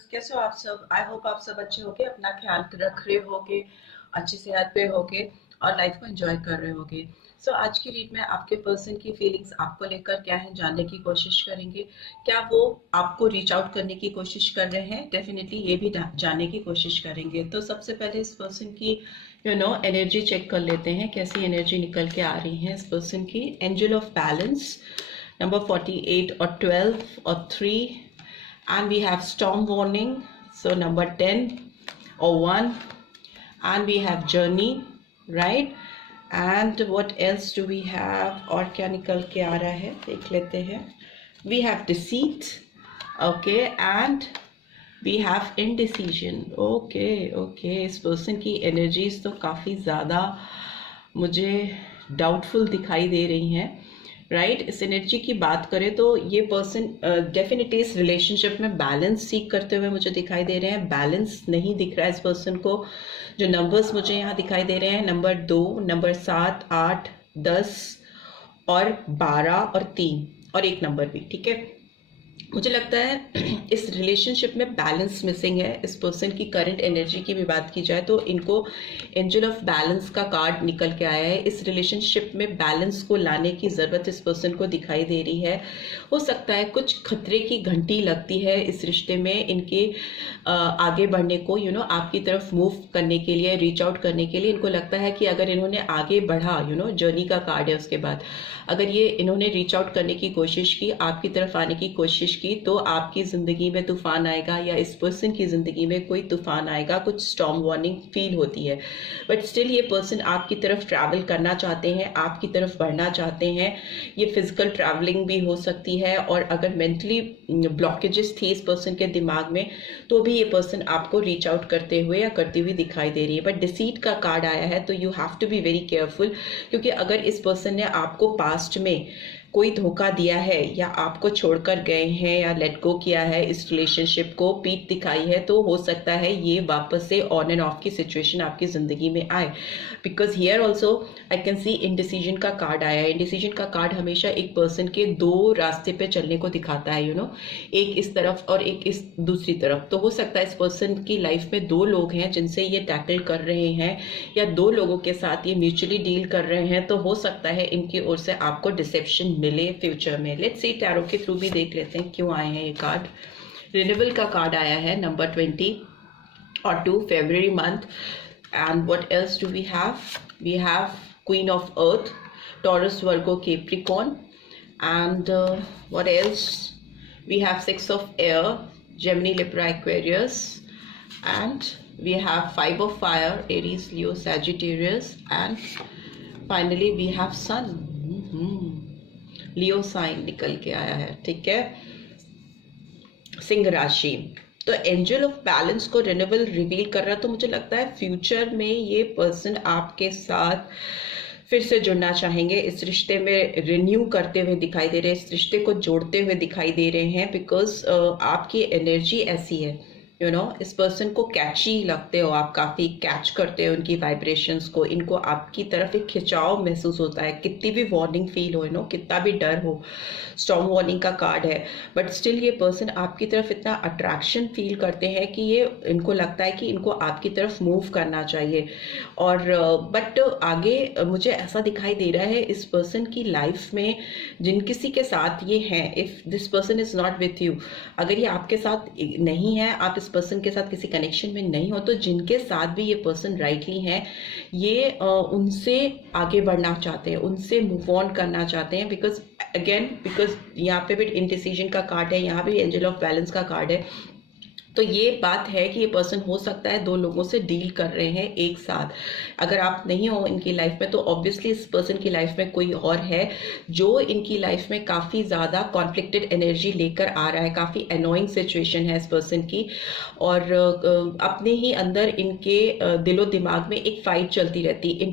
Viewers, कैसे हो आप सब। आई होप आप सब अच्छे होगे, अपना ख्याल रख रहे होगे, अच्छी सेहत पे होगे और लाइफ को एंजॉय कर रहे होगे। सो आज की रीड में आपके पर्सन की फीलिंग्स आपको लेकर क्या है जानने की कोशिश करेंगे। क्या वो आपको रीच आउट करने की कोशिश कर रहे हैं? डेफिनेटली ये भी जानने की कोशिश करेंगे। तो सबसे पहले इस पर्सन की एनर्जी चेक कर लेते हैं, कैसी एनर्जी निकल के आ रही है इस पर्सन की। एंजल ऑफ बैलेंस नंबर 48 और 12 और 3, and we have storm warning, so number 10 or 1, and we have journey, right? And what else do we have? और क्या निकल के आ रहा है देख लेते हैं। we have deceit, okay, and we have indecision, okay, okay। इस पर्सन की एनर्जीज तो काफ़ी ज़्यादा मुझे डाउटफुल दिखाई दे रही हैं, राइट। इस एनर्जी की बात करें तो ये पर्सन डेफिनेटली इस रिलेशनशिप में बैलेंस सीख करते हुए मुझे दिखाई दे रहे हैं। बैलेंस नहीं दिख रहा है इस पर्सन को। जो नंबर्स मुझे यहाँ दिखाई दे रहे हैं, नंबर 2, नंबर 7, 8, 10 और 12 और 3 और 1 नंबर भी, ठीक है। मुझे लगता है इस रिलेशनशिप में बैलेंस मिसिंग है। इस पर्सन की करंट एनर्जी की भी बात की जाए तो इनको एंजल ऑफ बैलेंस का कार्ड निकल के आया है। इस रिलेशनशिप में बैलेंस को लाने की ज़रूरत इस पर्सन को दिखाई दे रही है। हो सकता है कुछ खतरे की घंटी लगती है इस रिश्ते में इनके आगे बढ़ने को, आपकी तरफ मूव करने के लिए, रीच आउट करने के लिए। इनको लगता है कि अगर इन्होंने आगे बढ़ा, जर्नी का कार्ड है, उसके बाद अगर ये इन्होंने रीच आउट करने की कोशिश की, आपकी तरफ आने की कोशिश की, तो आपकी ज़िंदगी में तूफान आएगा या इस पर्सन की ज़िंदगी में कोई तूफान आएगा। कुछ स्टॉर्म वार्निंग फील होती है, बट स्टिल ये पर्सन आपकी तरफ ट्रैवल करना चाहते हैं, आपकी तरफ बढ़ना चाहते हैं। ये फिजिकल ट्रैवलिंग भी हो सकती है, और अगर मेंटली ब्लॉकेजेस थी इस पर्सन के दिमाग में तो भी ये पर्सन आपको रीच आउट करते हुए या करती हुई दिखाई दे रही है। बट डिसीट का कार्ड आया है, तो you have to be very careful, क्योंकि अगर इस पर्सन ने आपको पास्ट में कोई धोखा दिया है या आपको छोड़कर गए हैं या लेट गो किया है, इस रिलेशनशिप को पीठ दिखाई है, तो हो सकता है ये वापस से ऑन एंड ऑफ की सिचुएशन आपकी ज़िंदगी में आए। Because here also I can see indecision का कार्ड आया है। इनडिसीजन का कार्ड हमेशा एक पर्सन के दो रास्ते पे चलने को दिखाता है, एक इस तरफ और एक इस दूसरी तरफ। तो हो सकता है इस पर्सन की लाइफ में दो लोग हैं जिनसे ये टैकल कर रहे हैं, या दो लोगों के साथ ये म्यूचुअली डील कर रहे हैं। तो हो सकता है इनकी ओर से आपको डिसेप्शन मिले फ्यूचर में। लेट्स सी, टैरो के थ्रू भी देख लेते हैं क्यों आए हैं ये कार्ड। रिन्यूअल का कार्ड आया है नंबर 20 और 2, February month। And what else do we have? We have Queen of Earth, Taurus, Virgo, Capricorn, and what else? We have 6 of Air, Gemini, Libra, Aquarius, and we have 5 of Fire, Aries, Leo, Sagittarius, and finally we have Sun, Leo sign निकल के आया है, ठीक है, सिंह राशि। तो angel of balance को रिन्यूअल रिवील कर रहा है। तो मुझे लगता है फ्यूचर में ये पर्सन आपके साथ फिर से जुड़ना चाहेंगे, इस रिश्ते में रिन्यू करते हुए दिखाई दे रहे हैं, इस रिश्ते को जोड़ते हुए दिखाई दे रहे हैं। बिकॉज आपकी एनर्जी ऐसी है, इस पर्सन को कैची लगते हो आप, काफ़ी कैच करते हो उनकी वाइब्रेशंस को। इनको आपकी तरफ एक खिंचाव महसूस होता है, कितनी भी वार्निंग फील हो, कितना भी डर हो। स्टॉर्म वार्निंग का कार्ड है, बट स्टिल ये पर्सन आपकी तरफ इतना अट्रैक्शन फील करते हैं कि ये इनको लगता है कि इनको आपकी तरफ मूव करना चाहिए। और बट आगे मुझे ऐसा दिखाई दे रहा है इस पर्सन की लाइफ में जिन किसी के साथ ये हैं, if this person is not with you, अगर ये आपके साथ नहीं है, आप इस पर्सन के साथ किसी कनेक्शन में नहीं हो, तो जिनके साथ भी ये पर्सन राइटली हैं, ये उनसे आगे बढ़ना चाहते हैं, उनसे मूव ऑन करना चाहते हैं। बिकॉज यहाँ पे भी इनडिसीजन का कार्ड है, यहाँ भी एंजल ऑफ बैलेंस का कार्ड है। तो ये बात है कि ये पर्सन हो सकता है दो लोगों से डील कर रहे हैं एक साथ। अगर आप नहीं हो इनकी लाइफ में, तो ऑब्वियसली इस पर्सन की लाइफ में कोई और है जो इनकी लाइफ में काफ़ी ज़्यादा कॉन्फ्लिक्टेड एनर्जी लेकर आ रहा है। काफ़ी अनोइंग सिचुएशन है इस पर्सन की, और अपने ही अंदर इनके दिलो दिमाग में एक फाइट चलती रहती है,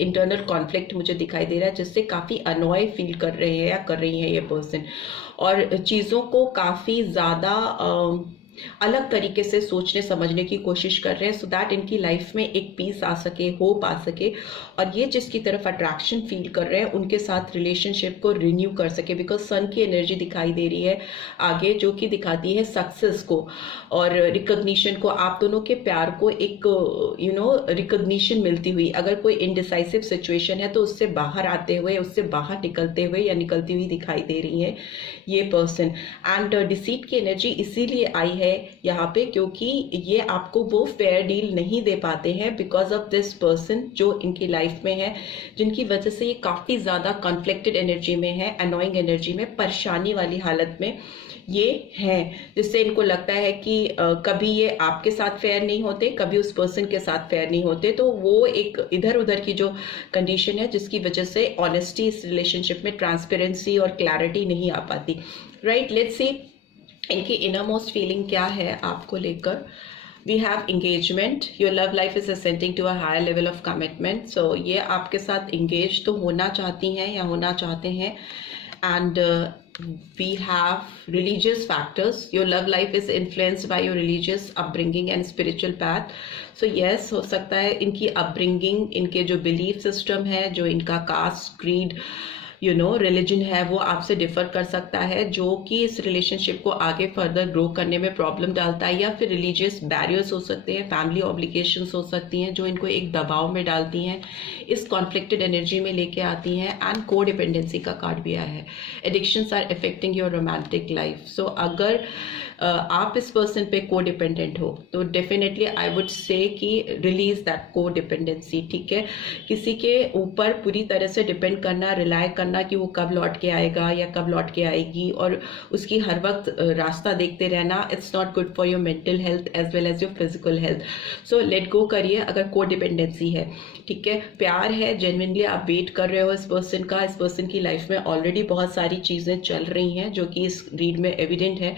इंटरनल कॉन्फ्लिक्ट मुझे दिखाई दे रहा है, जिससे काफ़ी अनॉय फील कर रहे हैं या कर रही हैं ये पर्सन। और चीज़ों को काफ़ी ज़्यादा अलग तरीके से सोचने समझने की कोशिश कर रहे हैं, सो दैट इनकी लाइफ में एक पीस आ सके, होप आ सके, और ये जिसकी तरफ अट्रैक्शन फील कर रहे हैं उनके साथ रिलेशनशिप को रिन्यू कर सके। बिकॉज सन की एनर्जी दिखाई दे रही है आगे, जो कि दिखाती है सक्सेस को और रिकॉग्निशन को, आप दोनों के प्यार को एक रिकॉग्निशन मिलती हुई। अगर कोई इनडिसाइसिव सिचुएशन है तो उससे बाहर आते हुए, उससे बाहर निकलते हुए या निकलती हुई दिखाई दे रही है ये पर्सन। एंड डिसीट की एनर्जी इसीलिए आई है यहाँ पे क्योंकि ये आपको वो फेयर डील नहीं दे पाते हैं बिकॉज ऑफ दिस पर्सन जो इनकी लाइफ में है, जिनकी वजह से ये काफ़ी ज़्यादा कॉन्फ्लिक्टेड एनर्जी में है, अनोइंग एनर्जी में, परेशानी वाली हालत में ये हैं, जिससे इनको लगता है कि कभी ये आपके साथ फेयर नहीं होते, कभी उस पर्सन के साथ फेयर नहीं होते। तो वो एक इधर उधर की जो कंडीशन है जिसकी वजह से ऑनेस्टी इस रिलेशनशिप में, ट्रांसपेरेंसी और क्लैरिटी नहीं आ पाती। राइट, लेट्स सी इनकी इनर मोस्ट फीलिंग क्या है आपको लेकर। We have engagement, your love life is ascending to a higher level of commitment. So ये आपके साथ इंगेज तो होना चाहती हैं या होना चाहते हैं। And we have religious factors, your love life is influenced by your religious upbringing and spiritual path. So yes, हो सकता है इनकी upbringing, इनके जो belief system है, जो इनका caste, creed, रिलीजन है, वो आपसे डिफर कर सकता है, जो कि इस रिलेशनशिप को आगे फर्दर ग्रो करने में प्रॉब्लम डालता है। या फिर रिलीजियस बैरियर्स हो सकते हैं, फैमिली ऑब्लिगेशंस हो सकती हैं जो इनको एक दबाव में डालती हैं, इस कॉन्फ्लिक्टेड एनर्जी में लेके आती हैं। एंड को डिपेंडेंसी का कार्ड भी आया है। Addictions are affecting your romantic life. So अगर आप इस पर्सन पे को डिपेंडेंट हो तो डेफिनेटली आई वुड से कि रिलीज दैट को डिपेंडेंसी। ठीक है, किसी के ऊपर पूरी तरह से डिपेंड करना, रिलाय करना कि वो कब लौट के आएगा या कब लौट के आएगी, और उसकी हर वक्त रास्ता देखते रहना, it's not good for your mental health as well as your physical health. So let go करिए अगर को डिपेंडेंसी है। ठीक है, प्यार है, जेन्युइनली आप वेट कर रहे हो इस पर्सन का। इस पर्सन की लाइफ में ऑलरेडी बहुत सारी चीज़ें चल रही हैं जो कि इस रीड में एविडेंट है।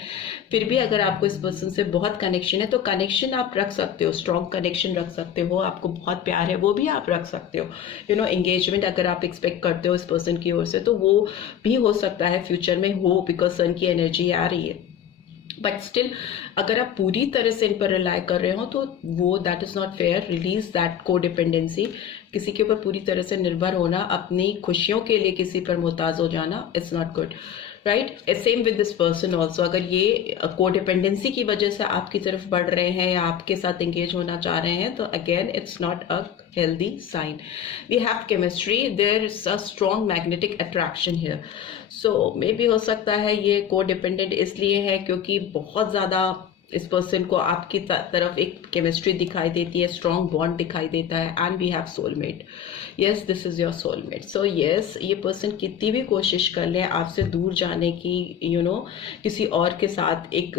फिर भी अगर आपको इस पर्सन से बहुत कनेक्शन है तो कनेक्शन आप रख सकते हो, स्ट्रॉन्ग कनेक्शन रख सकते हो, आपको बहुत प्यार है वो भी आप रख सकते हो। एंगेजमेंट अगर आप एक्सपेक्ट करते हो इस पर्सन की ओर से तो वो भी हो सकता है फ्यूचर में हो, बिकॉज सन की एनर्जी आ रही है। बट स्टिल अगर आप पूरी तरह से इन पर रिलाय कर रहे हो तो वो that is not fair. Release that को डिपेंडेंसी। किसी के ऊपर पूरी तरह से निर्भर होना, अपनी खुशियों के लिए किसी पर मोहताज हो जाना, it's not good. Right, same with this person also. अगर ये को डिपेंडेंसी की वजह से आपकी तरफ बढ़ रहे हैं या आपके साथ एंगेज होना चाह रहे हैं तो again it's not a healthy sign. We have chemistry, there is a strong magnetic attraction here. So maybe हो सकता है ये co-dependent इसलिए है क्योंकि बहुत ज़्यादा इस पर्सन को आपकी तरफ एक केमिस्ट्री दिखाई देती है, स्ट्रॉन्ग बॉन्ड दिखाई देता है। And we have soulmate, yes this is your soulmate. So yes, ये पर्सन कितनी भी कोशिश कर ले आपसे दूर जाने की, किसी और के साथ एक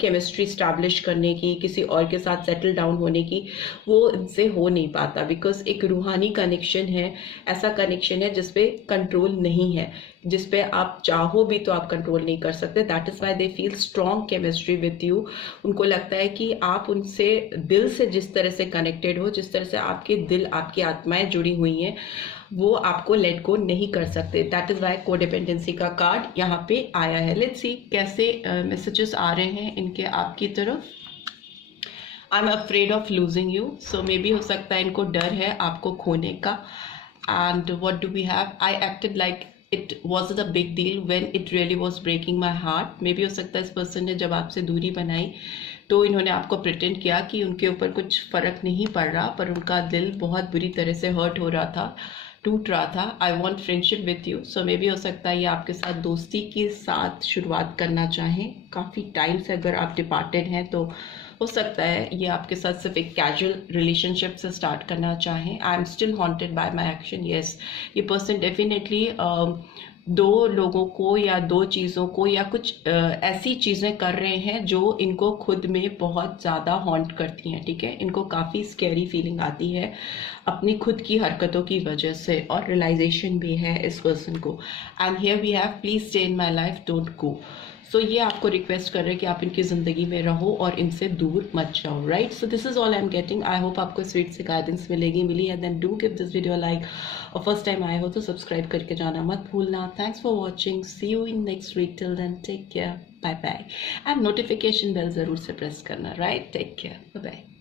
केमिस्ट्री स्टैब्लिश करने की, किसी और के साथ सेटल डाउन होने की, वो इनसे हो नहीं पाता। बिकॉज एक रूहानी कनेक्शन है, ऐसा कनेक्शन है जिसपे कंट्रोल नहीं है, जिसपे आप चाहो भी तो आप कंट्रोल नहीं कर सकते। That is why they feel strong chemistry with you. उनको लगता है कि आप उनसे दिल से जिस तरह से कनेक्टेड हो, जिस तरह से आपके दिल, आपकी आत्माएं जुड़ी हुई हैं, वो आपको लेट गो नहीं कर सकते। दैट इज वाई कोडिपेंडेंसी का कार्ड यहाँ पे आया है। लेट्स सी कैसे मैसेजेस आ रहे हैं इनके आपकी तरफ। I am afraid of losing you. So maybe हो सकता है इनको डर है आपको खोने का। And what do we have, I acted like it wasn't a big deal when it really was breaking my heart. May be हो सकता है इस पर्सन ने जब आपसे दूरी बनाई तो इन्होंने आपको प्रिटेंड किया कि उनके ऊपर कुछ फर्क नहीं पड़ रहा, पर उनका दिल बहुत बुरी तरह से हर्ट हो रहा था, टूट रहा था। I want friendship with you. So maybe हो सकता है ये आपके साथ दोस्ती के साथ शुरुआत करना चाहें। काफ़ी टाइम से अगर आप डिपार्टेड हैं तो हो सकता है ये आपके साथ सिर्फ एक कैजुअल रिलेशनशिप से स्टार्ट करना चाहें। I am still haunted bye my action. Yes, ये पर्सन डेफिनेटली दो लोगों को या दो चीज़ों को या कुछ ऐसी चीज़ें कर रहे हैं जो इनको खुद में बहुत ज़्यादा हॉन्ट करती हैं। ठीक है, इनको काफ़ी स्कैरी फीलिंग आती है अपनी खुद की हरकतों की वजह से, और रियलाइजेशन भी है इस पर्सन को। And here we have please stay in my life, don't go. So ये आपको रिक्वेस्ट कर रहे हैं कि आप इनकी ज़िंदगी में रहो और इनसे दूर मत जाओ, right? So this is all I am getting. I hope आपको स्वीट से गाइडेंस मिली है। Then do give this video like, और फर्स्ट टाइम आए हो तो सब्सक्राइब करके जाना मत भूलना। Thanks for watching, see you in next week, till then take care, bye bye. And notification bell ज़रूर से प्रेस करना, right? Take care, bye bye.